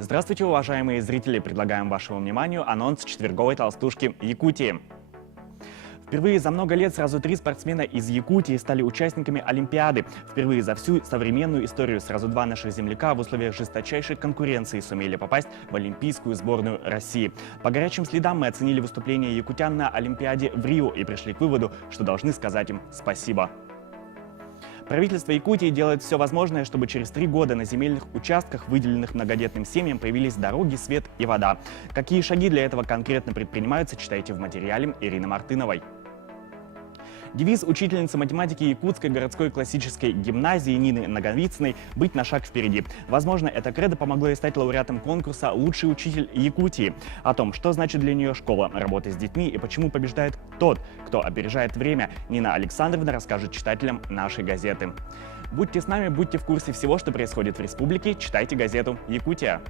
Здравствуйте, уважаемые зрители! Предлагаем вашему вниманию анонс четверговой толстушки Якутии. Впервые за много лет сразу 3 спортсмена из Якутии стали участниками Олимпиады. Впервые за всю современную историю сразу 2 наших земляка в условиях жесточайшей конкуренции сумели попасть в олимпийскую сборную России. По горячим следам мы оценили выступление якутян на Олимпиаде в Рио и пришли к выводу, что должны сказать им спасибо. Правительство Якутии делает все возможное, чтобы через 3 года на земельных участках, выделенных многодетным семьям, появились дороги, свет и вода. Какие шаги для этого конкретно предпринимаются, читайте в материале Ирины Мартыновой. Девиз учительницы математики Якутской городской классической гимназии Нины Наговицыной «Быть на шаг впереди». Возможно, это кредо помогло ей стать лауреатом конкурса «Лучший учитель Якутии». О том, что значит для нее школа, работа с детьми и почему побеждает тот, кто опережает время, Нина Александровна расскажет читателям нашей газеты. Будьте с нами, будьте в курсе всего, что происходит в республике, читайте газету «Якутия».